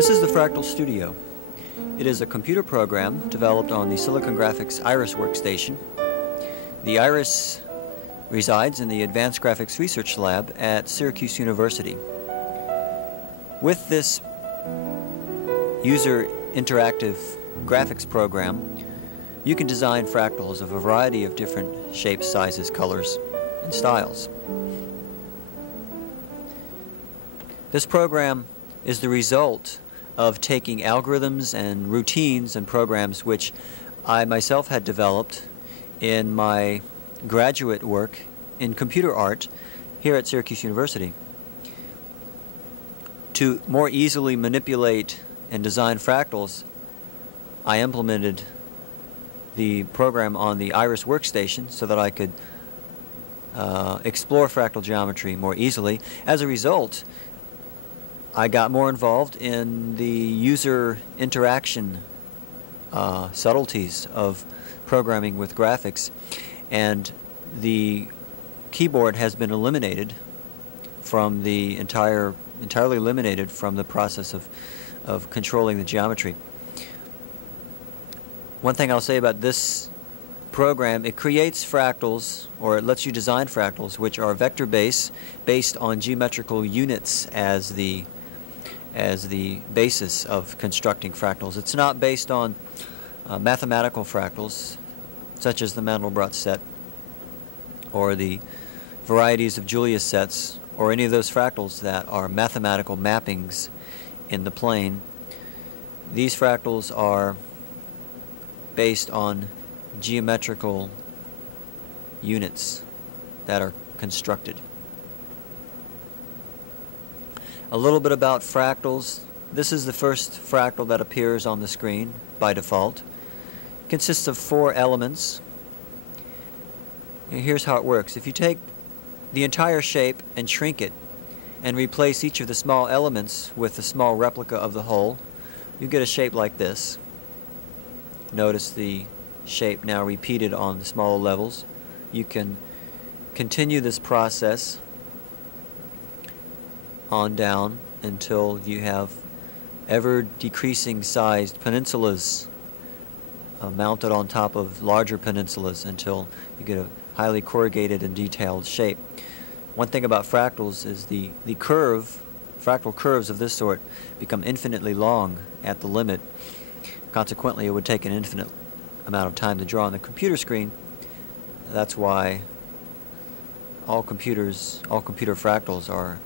This is the Fractal Studio. It is a computer program developed on the Silicon Graphics Iris workstation. The Iris resides in the Advanced Graphics Research Lab at Syracuse University. With this user interactive graphics program, you can design fractals of a variety of different shapes, sizes, colors, and styles. This program is the result of taking algorithms and routines and programs which I myself had developed in my graduate work in computer art here at Syracuse University. To more easily manipulate and design fractals, I implemented the program on the Iris workstation so that I could explore fractal geometry more easily. As a result, I got more involved in the user interaction subtleties of programming with graphics, and the keyboard has been eliminated from the entirely eliminated from the process of controlling the geometry. One thing I'll say about this program, it creates fractals, or it lets you design fractals which are vector based on geometrical units as the basis of constructing fractals. It's not based on mathematical fractals such as the Mandelbrot set or the varieties of Julia sets or any of those fractals that are mathematical mappings in the plane. These fractals are based on geometrical units that are constructed. A little bit about fractals. This is the first fractal that appears on the screen by default. It consists of 4 elements. And here's how it works. If you take the entire shape and shrink it and replace each of the small elements with a small replica of the whole, you get a shape like this. Notice the shape now repeated on the smaller levels. You can continue this process on down until you have ever decreasing sized peninsulas mounted on top of larger peninsulas until you get a highly corrugated and detailed shape. One thing about fractals is the fractal curves of this sort become infinitely long at the limit. Consequently, it would take an infinite amount of time to draw on the computer screen. That's why all computer fractals are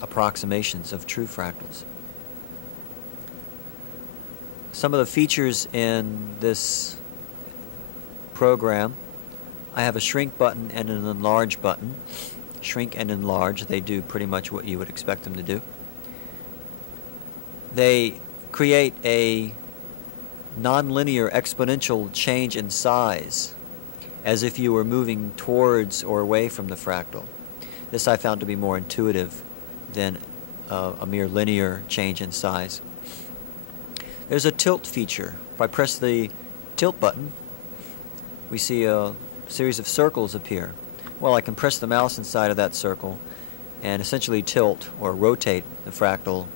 approximations of true fractals. Some of the features in this program: I have a shrink button and an enlarge button. Shrink and enlarge, they do pretty much what you would expect them to do. They create a nonlinear exponential change in size as if you were moving towards or away from the fractal. This I found to be more intuitive than a mere linear change in size. There's a tilt feature. If I press the tilt button, we see a series of circles appear. Well, I can press the mouse inside of that circle and essentially tilt or rotate the fractal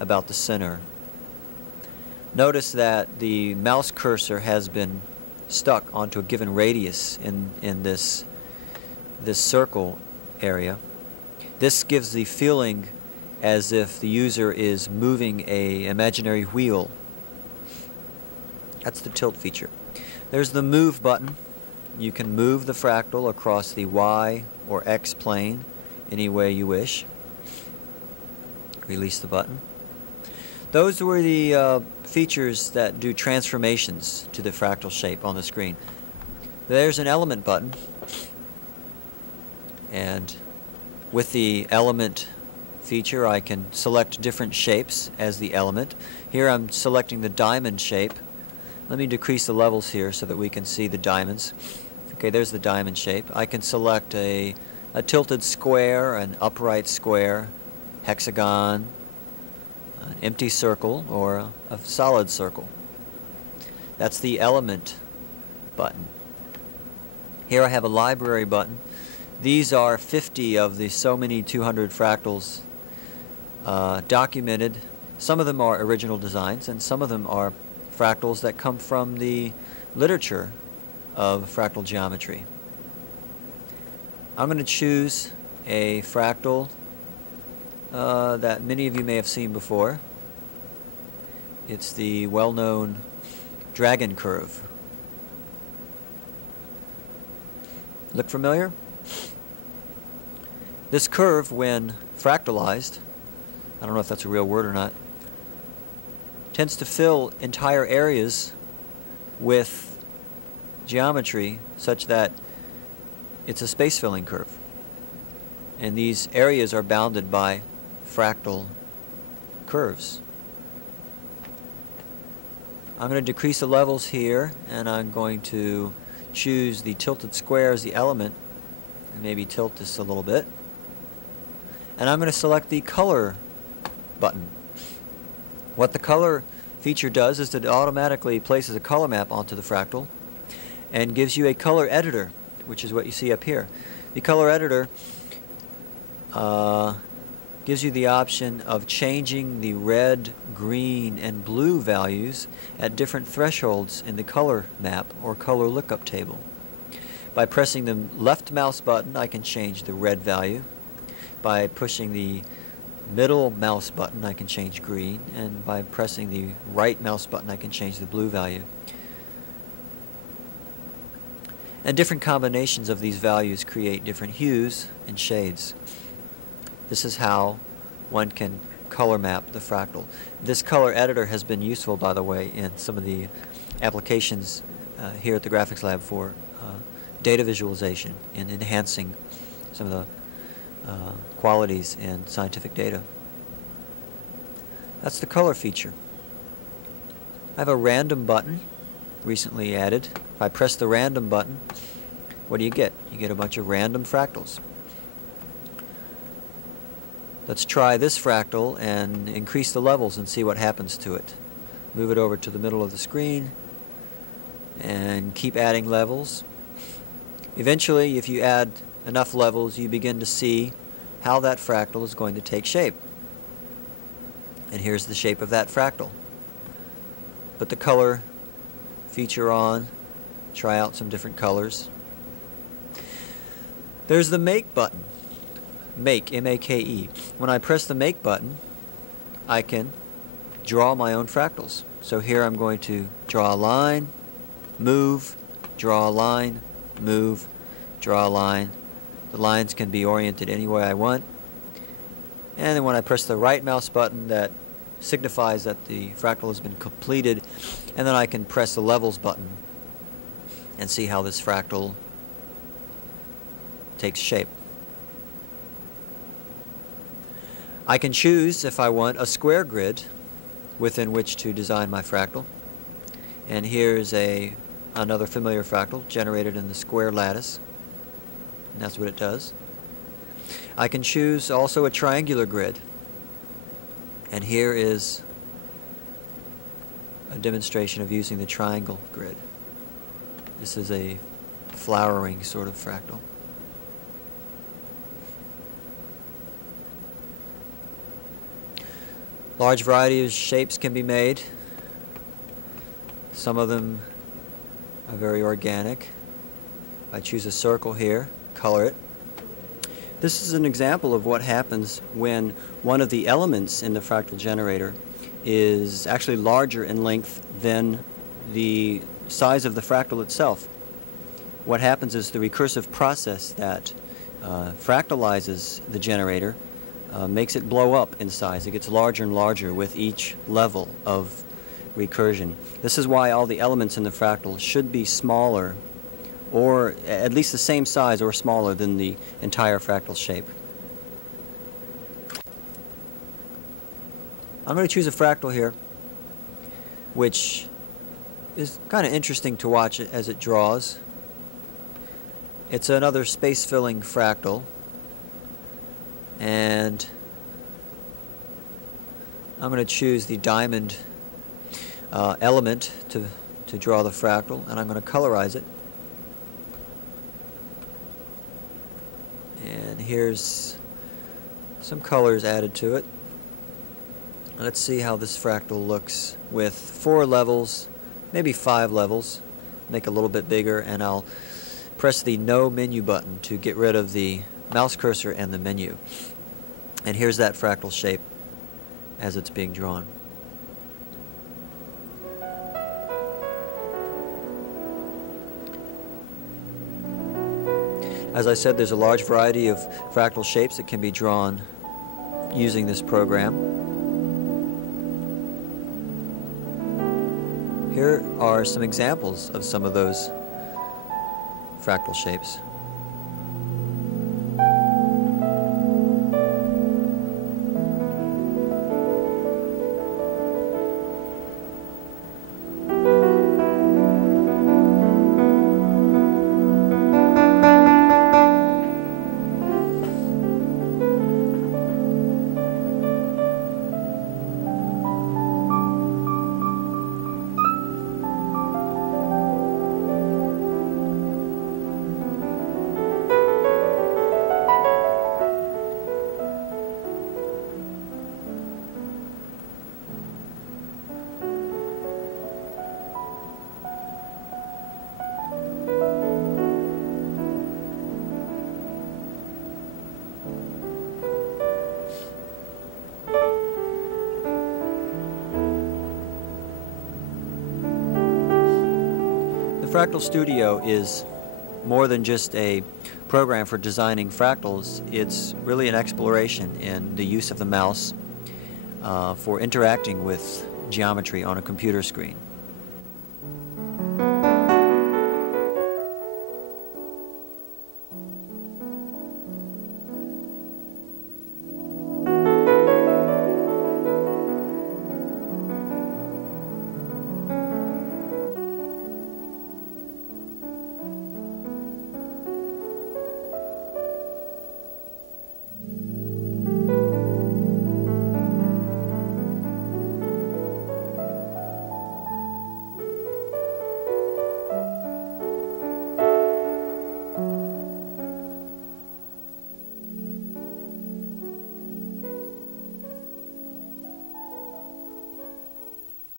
about the center. Notice that the mouse cursor has been stuck onto a given radius in this circle area. This gives the feeling as if the user is moving an imaginary wheel. That's the tilt feature. There's the move button. You can move the fractal across the Y or X plane any way you wish. Release the button. Those were the features that do transformations to the fractal shape on the screen. There's an element button, and with the element feature I can select different shapes as the element. Here I'm selecting the diamond shape. Let me decrease the levels here so that we can see the diamonds. Okay, there's the diamond shape. I can select a tilted square, an upright square, hexagon, an empty circle, or a solid circle. That's the element button. Here I have a library button. These are 50 of the so many 200 fractals documented Some of them are original designs, and some of them are fractals that come from the literature of fractal geometry. I'm going to choose a fractal that many of you may have seen before. It's the well-known dragon curve. Look familiar? This curve, when fractalized, I don't know if that's a real word or not, tends to fill entire areas with geometry such that it's a space-filling curve. And these areas are bounded by fractal curves. I'm going to decrease the levels here, and I'm going to choose the tilted square as the element, and maybe tilt this a little bit. And I'm going to select the color button. What the color feature does is that it automatically places a color map onto the fractal and gives you a color editor, which is what you see up here. The color editor gives you the option of changing the red, green, and blue values at different thresholds in the color map or color lookup table. By pressing the left mouse button, I can change the red value. By pushing the middle mouse button, I can change green, and by pressing the right mouse button, I can change the blue value. And different combinations of these values create different hues and shades. This is how one can color map the fractal. This color editor has been useful, by the way, in some of the applications here at the graphics lab for data visualization and enhancing some of the qualities in scientific data. That's the color feature. I have a random button recently added. If I press the random button, what do you get? You get a bunch of random fractals. Let's try this fractal and increase the levels and see what happens to it. Move it over to the middle of the screen and keep adding levels. Eventually, if you add enough levels, you begin to see how that fractal is going to take shape. And here's the shape of that fractal. Put the color feature on, try out some different colors. There's the Make button. Make, M-A-K-E. When I press the Make button, I can draw my own fractals. So here I'm going to draw a line, move, draw a line, move, draw a line. The lines can be oriented any way I want. And then when I press the right mouse button, that signifies that the fractal has been completed. And then I can press the Levels button and see how this fractal takes shape. I can choose, if I want, a square grid within which to design my fractal. And here's another familiar fractal generated in the square lattice. And that's what it does. I can choose also a triangular grid. And here is a demonstration of using the triangle grid. This is a flowering sort of fractal. Large variety of shapes can be made. Some of them are very organic. I choose a circle here, color it. This is an example of what happens when one of the elements in the fractal generator is actually larger in length than the size of the fractal itself. What happens is the recursive process that fractalizes the generator makes it blow up in size. It gets larger and larger with each level of recursion. This is why all the elements in the fractal should be smaller, or at least the same size or smaller than the entire fractal shape. I'm going to choose a fractal here, which is kind of interesting to watch it as it draws. It's another space-filling fractal, and I'm going to choose the diamond element to draw the fractal, and I'm going to colorize it. And here's some colors added to it. Let's see how this fractal looks with 4 levels, maybe 5 levels. Make it a little bit bigger, and I'll press the No Menu button to get rid of the mouse cursor and the menu. And here's that fractal shape as it's being drawn. As I said, there's a large variety of fractal shapes that can be drawn using this program. Here are some examples of some of those fractal shapes. Fractal Studio is more than just a program for designing fractals. It's really an exploration in the use of the mouse for interacting with geometry on a computer screen.